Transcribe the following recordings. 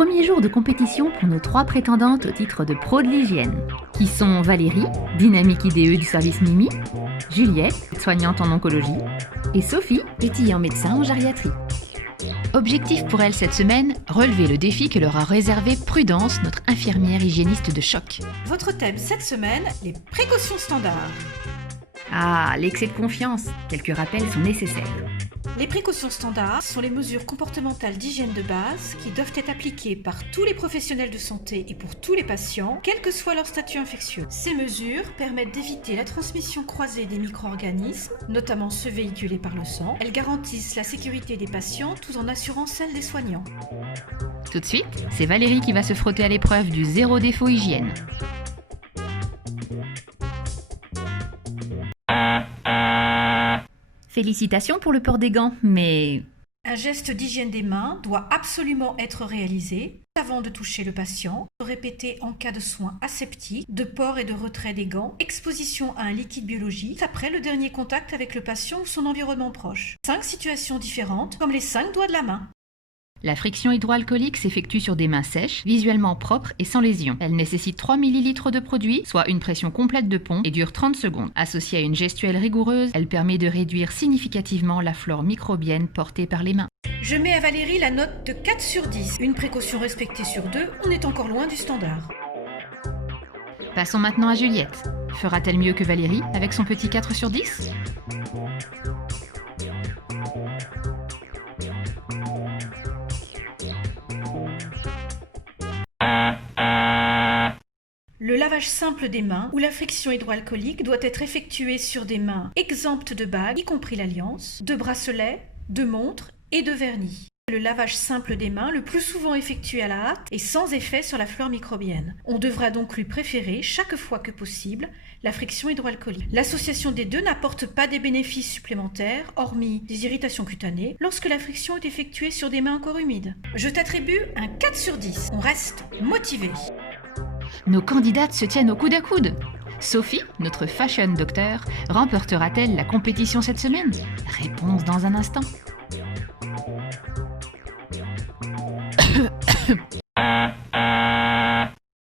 premier jour de compétition pour nos 3 prétendantes au titre de pro de l'hygiène, qui sont Valérie, dynamique IDE du service Mimi, Juliette, soignante en oncologie, et Sophie, étudiant médecin en gériatrie. Objectif pour elle cette semaine, relever le défi que leur a réservé Prudence, notre infirmière hygiéniste de choc. Votre thème cette semaine, les précautions standards. Ah, l'excès de confiance, quelques rappels sont nécessaires. Les précautions standards sont les mesures comportementales d'hygiène de base qui doivent être appliquées par tous les professionnels de santé et pour tous les patients, quel que soit leur statut infectieux. Ces mesures permettent d'éviter la transmission croisée des micro-organismes, notamment ceux véhiculés par le sang. Elles garantissent la sécurité des patients tout en assurant celle des soignants. Tout de suite, c'est Valérie qui va se frotter à l'épreuve du zéro défaut hygiène. Félicitations pour le port des gants, mais... Un geste d'hygiène des mains doit absolument être réalisé avant de toucher le patient, répété en cas de soins aseptiques, de port et de retrait des gants, exposition à un liquide biologique, après le dernier contact avec le patient ou son environnement proche. 5 situations différentes, comme les 5 doigts de la main. La friction hydroalcoolique s'effectue sur des mains sèches, visuellement propres et sans lésion. Elle nécessite 3 ml de produit, soit une pression complète de pont, et dure 30 secondes. Associée à une gestuelle rigoureuse, elle permet de réduire significativement la flore microbienne portée par les mains. Je mets à Valérie la note de 4 sur 10. Une précaution respectée sur 2, on est encore loin du standard. Passons maintenant à Juliette. Fera-t-elle mieux que Valérie avec son petit 4 sur 10 ? Le lavage simple des mains ou la friction hydroalcoolique doit être effectué sur des mains exemptes de bagues, y compris l'alliance, de bracelets, de montres et de vernis. Le lavage simple des mains, le plus souvent effectué à la hâte et sans effet sur la flore microbienne. On devra donc lui préférer, chaque fois que possible, la friction hydroalcoolique. L'association des deux n'apporte pas des bénéfices supplémentaires, hormis des irritations cutanées, lorsque la friction est effectuée sur des mains encore humides. Je t'attribue un 4 sur 10. On reste motivé. Nos candidates se tiennent au coude à coude. Sophie, notre fashion docteur, remportera-t-elle la compétition cette semaine ? Réponse dans un instant.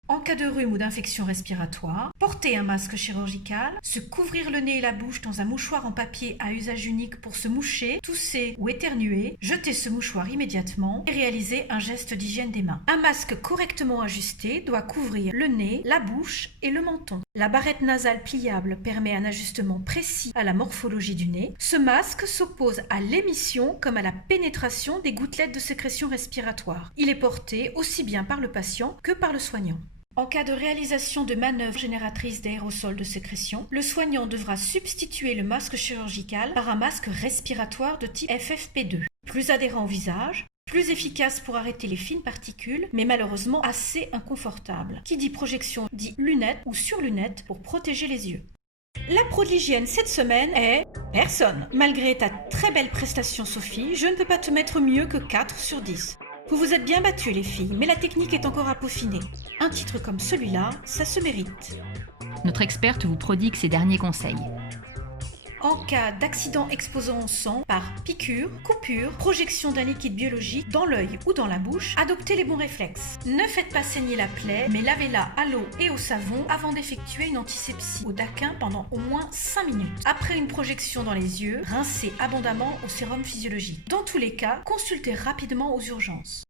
En cas de rhume ou d'infection respiratoire, porter un masque chirurgical, se couvrir le nez et la bouche dans un mouchoir en papier à usage unique pour se moucher, tousser ou éternuer, jeter ce mouchoir immédiatement et réaliser un geste d'hygiène des mains. Un masque correctement ajusté doit couvrir le nez, la bouche et le menton. La barrette nasale pliable permet un ajustement précis à la morphologie du nez. Ce masque s'oppose à l'émission comme à la pénétration des gouttelettes de sécrétion respiratoire. Il est porté aussi bien par le patient que par le soignant. En cas de réalisation de manœuvres génératrices d'aérosols de sécrétion, le soignant devra substituer le masque chirurgical par un masque respiratoire de type FFP2, plus adhérent au visage, plus efficace pour arrêter les fines particules, mais malheureusement assez inconfortable. Qui dit projection dit lunettes ou surlunettes pour protéger les yeux. La pro de l'hygiène cette semaine est personne. Malgré ta très belle prestation Sophie, je ne peux pas te mettre mieux que 4 sur 10. Vous vous êtes bien battues les filles, mais la technique est encore à peaufiner. Un titre comme celui-là, ça se mérite. Notre experte vous prodigue ses derniers conseils. En cas d'accident exposant au sang, par piqûre, coupure, projection d'un liquide biologique dans l'œil ou dans la bouche, adoptez les bons réflexes. Ne faites pas saigner la plaie, mais lavez-la à l'eau et au savon avant d'effectuer une antisepsie au daquin pendant au moins 5 minutes. Après une projection dans les yeux, rincez abondamment au sérum physiologique. Dans tous les cas, consultez rapidement aux urgences.